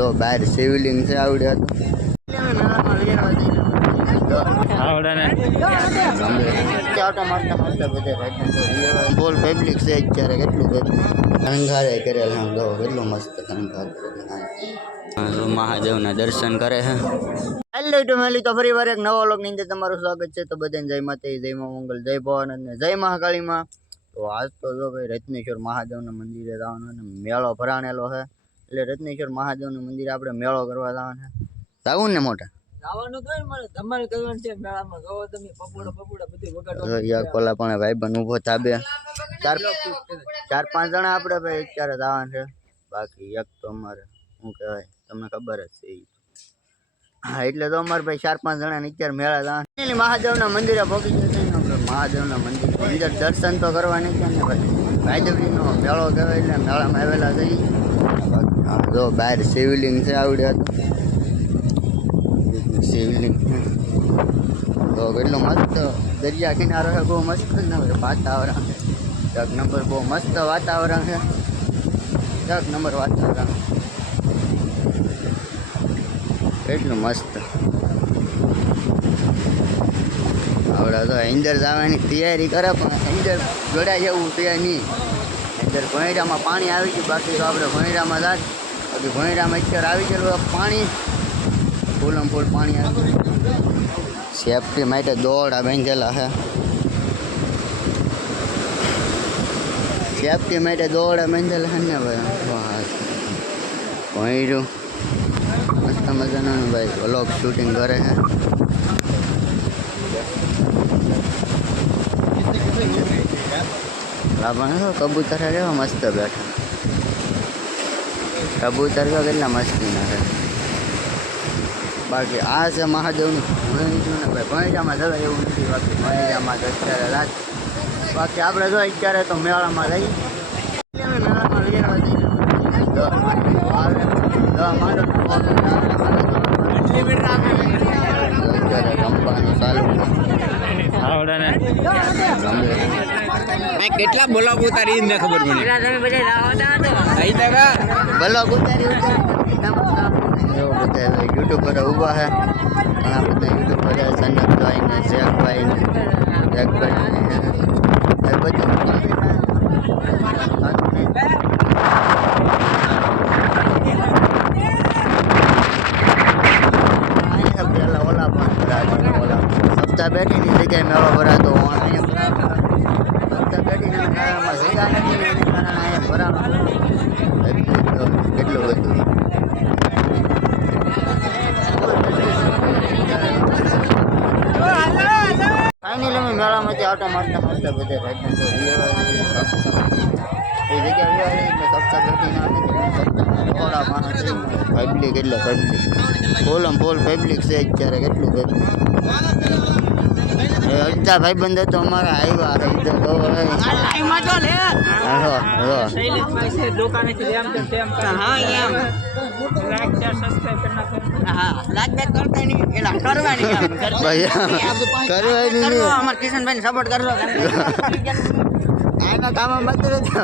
જો બહાર શિવલિંગ છે આવડે. બોલ પબ્લિક છે અત્યારે કેટલું બધું શણગારે કરેલ હા જો કેટલું મસ્ત શણગાર કરેલ મહાદેવના દર્શન કરે છે. હેલો ટુ મેલી તો ફરી વાર એક નવા લોક અંદર તમારું સ્વાગત છે. તો બધાને જય માતા જય મા મંગલ જય ભવાનંદ અને જય મહાકાળીમાં તો આજ તો જો ભાઈ રત્નેશ્વર મહાદેવના મંદિરે જવાનો મેળો ભરાણેલો છે. એટલે રત્નેશ્વર મહાદેવનું મંદિર આપણે મેળો કરવા જવાના. છે જવું ને મોટા? જવાનું તો મારે તમારે કરવાનું છે મેળામાં. જોવો તમે પપોડા પપોડા બધું વગાડવાનું યાર કોલા પણ ભાઈ ઊભો થાબે ચાર ચાર પાંચ જણા આપણે ભાઈ અત્યારે જવાના છે. બાકી એક તો અમારે શું કહેવાય તમને ખબર જ છે હા એટલે તો અમારે ભાઈ ચાર પાંચ જણા અત્યારે મેળા જવાના. મહાદેવના મંદિરે ભોગી જશે મહાદેવના મંદિર અંદર દર્શન તો કરવા નથી ને ભાઈ. ભાઈદેવજીનો મેળો કહેવાય એટલે મેળામાં આવેલા છે હા જો બહાર શિવલિંગ છે, આવડે સિવિલિંગ તો કેટલો મસ્ત દરિયા કિનારો છે, બહુ મસ્ત વાતાવરણ વાતાવરણ એક નંબર બહુ મસ્ત વાતાવરણ છે. એક નંબર વાતાવરણ. કેટલું મસ્ત. આવડે તો અંદર જવાની તૈયારી કરે, પણ અંદર ગળાય જવું છે નહીં. અંદર ભણેરામાં પાણી આવી ગયું, બાકી તો આપણે ભણેરામાં જાત બાકી ભણેરામાં અત્યારે આવી ગયેલું પાણી. ફૂલમ ફૂલ પાણી આવી ગયું. સેફટી માટે દોડા બાંધેલા છે. સેફટી માટે દોડા બાંધેલા છે ને ભાઈ? ભણ્યું. મસ્ત મજાનું ભાઈ. વ્લોગ શૂટિંગ કરે છે. આપણે કબૂતર કેવા મસ્ત બેઠા. કબૂતર તો કેટલા મસ્તી છે. બાકી આ છે મહાદેવનું ભણ્યું ને ભાઈ. ભણીજામાં જવાય એવું નથી બાકી. ભણીજામાં તો અત્યારે રાત. બાકી આપણે જો અત્યારે તો મેળામાં જઈએ. મેળામાં લેવા જઈએ રમવાનું ચાલુ આવડે ને રમે કેટલા બોલાવ ઉતારી ને ખબર મને અહીં તકા ભલો ઉતારી યુટ્યુબ પર ઊભા છે ઘણા બધા યુટ્યુબ પર સનતભાઈ ને શેખભાઈ ને શેખભાઈ ને એ બધું અહીંયા પેલા ઓલા પણ ભરાય ઓલા સપ્તાહ બેઠીની જગ્યાએ મેળો ભરાતો અહીંયા સપ્તાહ બેઠીના મેળામાં જગ્યા નથી ને એને કારણે અહીંયા ભરાવાનું એટલું તો કેટલું બધું ફાઇનલી અમે મેળામાંથી મારતા મારતા બધે ભાઈ તો એ જગ્યા એટલે સપ્તાહ બેઠીને થોડા માણસ પબ્લિક એટલે પબ્લિક ફૂલમ ફૂલ પબ્લિક છે અત્યારે કેટલું બધું. અડધા ભાઈબંધ તો અમારા આવ્યા તેમ હા એમ. કિશનભાઈ સપોર્ટ કરજો આના કામ રહેતો.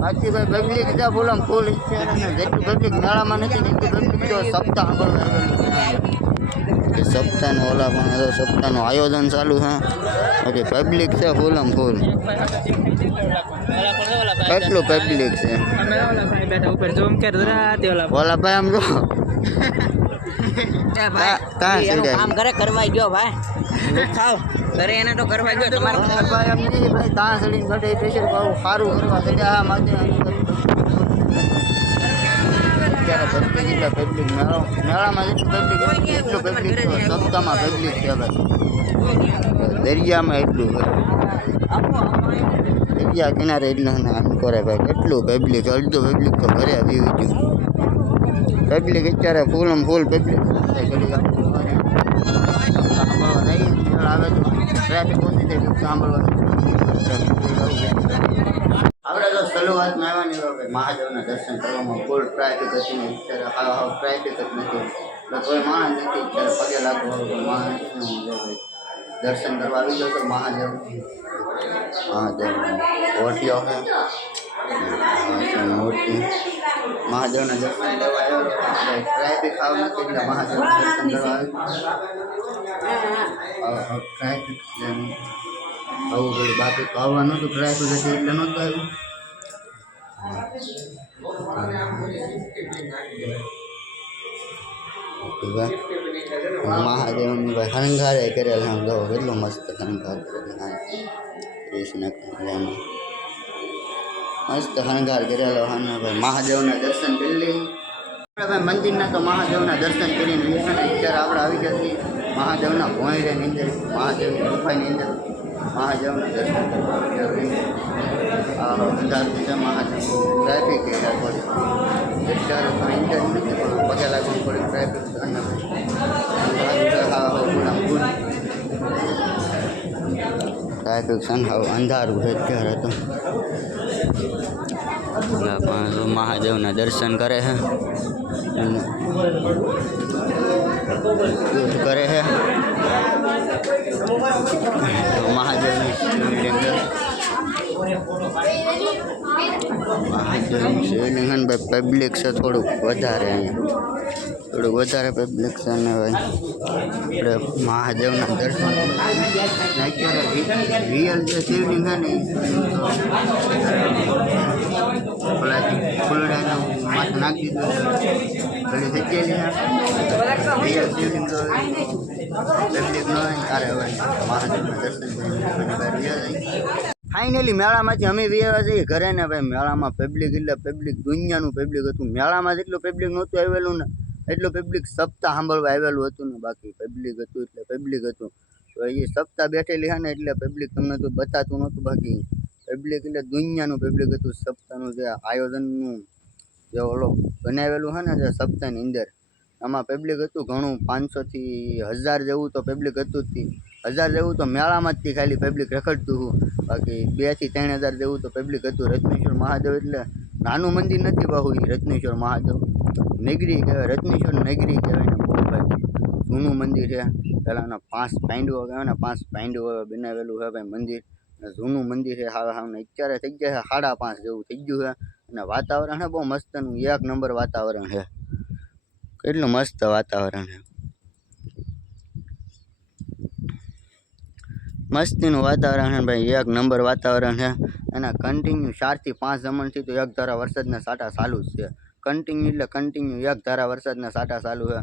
બાકી ભાઈ પબ્લિક ત્યાં ફૂલમ ફૂલ છે જેટલું પબ્લિક મેળામાં નથી ને પબ્લિક સપ્તાહ આવેલું ઓલા પણ સપ્તાહનું આયોજન ચાલુ છે. બાકી પબ્લિક છે ફૂલમ ફૂલ કેટલું પબ્લિક છે? અમે ઓલા ભાઈ બેઠા ઉપર ઝૂમ કર જરા તે ઓલા ઓલા ભાઈ આમ જો ભાઈ કાં સીડે? કામ કરે કરવા ગયો ભાઈ. ખાવ ઘરે એને તો કરવા ગયો તમારે ભાઈ આમ નહીં ભાઈ ઘટે બહુ સારું કરવા ચડ્યા આ માટે અત્યારે પબ્લિક એટલે પબ્લિક મેળો મેળામાં જેટલું પબ્લિક એટલું પબ્લિક સપ્તાહમાં પબ્લિક છે ભાઈ દરિયામાં એટલું છે દરિયા કિનારે એટલું ને આમ કરે ભાઈ. કેટલું પબ્લિક અડધું પબ્લિક તો ઘરે આવી ગયું પબ્લિક અત્યારે ફૂલ આમ ફૂલ પબ્લિક સાંભળવા નહીં મેળ આવે તો ટ્રાફિક ઓછી થઈ ગયું સાંભળવા આપણે તો શરૂઆતમાં આવવાની હોય કે મહાદેવના દર્શન કરવામાં ફૂલ ટ્રાફિક હતી ને અત્યારે હાવ હાવ ટ્રાફિક જ નથી. એટલે કોઈ માણસ નથી, અત્યારે પગે લાગવો હોય કોઈ માણસ નથી, હું જો ભાઈ દર્શન કરવા આવી જશો મહાદેવ મહાદેવ ઓઠિયો છે મૂર્તિ મહાદેવના દર્શન કરવા આવ્યો ટ્રાફિક ખાવ નથી એટલે મહાદેવના દર્શન કરવા આવ્યો ટ્રાફિક આવું બધું બાકી તો આવવાનું હતું ટ્રાફિક હતી એટલે નહોતું આવ્યું મહાદેવની ભાઈ શણગારે કરેલ આમ જો કેટલો મસ્ત શણગાર કરેલ કૃષ્ણ કલ્યાણ મસ્ત શણગાર કરેલો અને ભાઈ મહાદેવના દર્શન કરી લઈ આપણે ભાઈ મંદિરના તો મહાદેવના દર્શન કરીને ગયા ને અત્યારે આપણે આવી ગયા છીએ મહાદેવના ભોંયરાની અંદર મહાદેવની ગુફાની અંદર મહાદેવના દર્શન કરવા આ અંધાર છે મહાદેવ ટ્રાફિક એટલા પડે અત્યારે તો ઇન્ટર નથી પણ પગે લાગવું પડે ટ્રાફિક અને ટ્રાફિક છે ને અંધારું છે અત્યારે તો. મહાદેવના દર્શન કરે છે. અને કરે છે. મહાદેવની શિવલિંગ. છે. ભાઈ પબ્લિક છે, થોડુંક વધારે અહીંયા. થોડુંક વધારે પબ્લિક છે ને ભાઈ. આપણે મહાદેવના દર્શન રિયલ જે શિવલિંગ છે ને, પેલા ફૂલડાનું માથું નાખી દીધું ઘડી પબ્લિક ન હોય તારે હવે મહાદેવના ફાઇનલી મેળામાંથી અમે વ્યવા જઈએ ઘરે ને ભાઈ મેળામાં પબ્લિક એટલે પબ્લિક દુનિયાનું પબ્લિક હતું. મેળામાં જેટલું પબ્લિક નહોતું આવેલું ને, એટલું પબ્લિક સપ્તાહ સાંભળવા આવેલું હતું ને બાકી પબ્લિક હતું એટલે પબ્લિક હતું. તો એ સપ્તાહ બેઠેલી હા ને એટલે પબ્લિક તમને તો બતાતું નહોતું બાકી. પબ્લિક એટલે દુનિયાનું પબ્લિક હતું. સપ્તાહનું જે આયોજનનું જે ઓલો બનાવેલું છે ને જે સપ્તાહની અંદર, આમાં પબ્લિક હતું ઘણું. પાંચસોથી હજાર જેવું તો પબ્લિક હતું જ. હજાર જેવું તો મેળામાં જ ખાલી પબ્લિક રખડતું હતું. બાકી બેથી ત્રણ હજાર જેવું તો પબ્લિક હતું. રત્નેશ્વર મહાદેવ એટલે નાનું મંદિર નથી બહુ એ રત્નેશ્વર મહાદેવ. નગરી કહેવાય, રત્નેશ્વર નગરી કહેવાય ને જૂનું મંદિર છે. પહેલાંના પાંચ પાંડવો કહેવાય ને, પાંચ પાંડવો બનાવેલું છે ભાઈ મંદિર. જૂનું મંદિર છે, હાવ હાવ અત્યારે થઈ ગયા છે, સાડા પાંચ જેવું થઈ ગયું છે. અને વાતાવરણ છે, બહુ મસ્તનું. એક નંબર વાતાવરણ છે. કેટલું મસ્ત વાતાવરણ છે. મસ્તીનું વાતાવરણ છે ભાઈ, એક નંબર વાતાવરણ છે. અને કન્ટિન્યુ ચારથી પાંચ જમણથી તો એક ધારા વરસાદના સાટા ચાલુ જ છે. કન્ટિન્યુ એટલે કન્ટિન્યુ એક ધારા વરસાદના સાટા ચાલુ છે.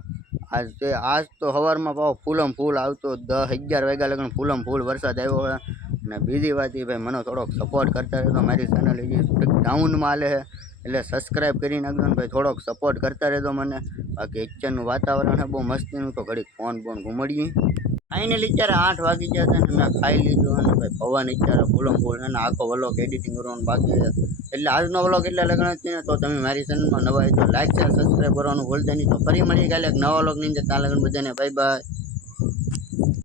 આજ તે, આજ તો સવારમાં પાવ ફૂલમ ફૂલ આવતો દસ અગિયાર વાગ્યા લગન ફૂલમ ફૂલ વરસાદ આવ્યો છે. અને બીજી વાત એ ભાઈ, મને થોડોક સપોર્ટ કરતા રહેતો મારી ચેનલ હજી થોડીક ડાઉનમાં હાલે છે. એટલે સબસ્ક્રાઈબ કરી નાખજો ને ભાઈ, થોડોક સપોર્ટ કરતા રહેતો મને. બાકી અત્યારનું વાતાવરણ છે, બહુ મસ્તીનું. તો ઘડીક ફોન બોન ઘુમડીએ. ફાઇનલી અત્યારે આઠ વાગી ગયા હતા ને મેં ખાઈ લીધું અને ભાઈ ભવન અત્યારે ફૂલમ ફૂલ અને આખો વ્લોગ એડિટિંગ કરવાનું બાકી છે. એટલે આજનો વ્લોગ એટલે લગ્ન છે તો તમે મારી ચેનલમાં નવા હોય તો લાઈક શેર સબસ્ક્રાઈબ કરવાનું ભૂલતા નહીં. તો ફરી મળીએ કાલે એક નવા વ્લોગની અંદર. ત્યાં લગ્ન બધાને બાય બાય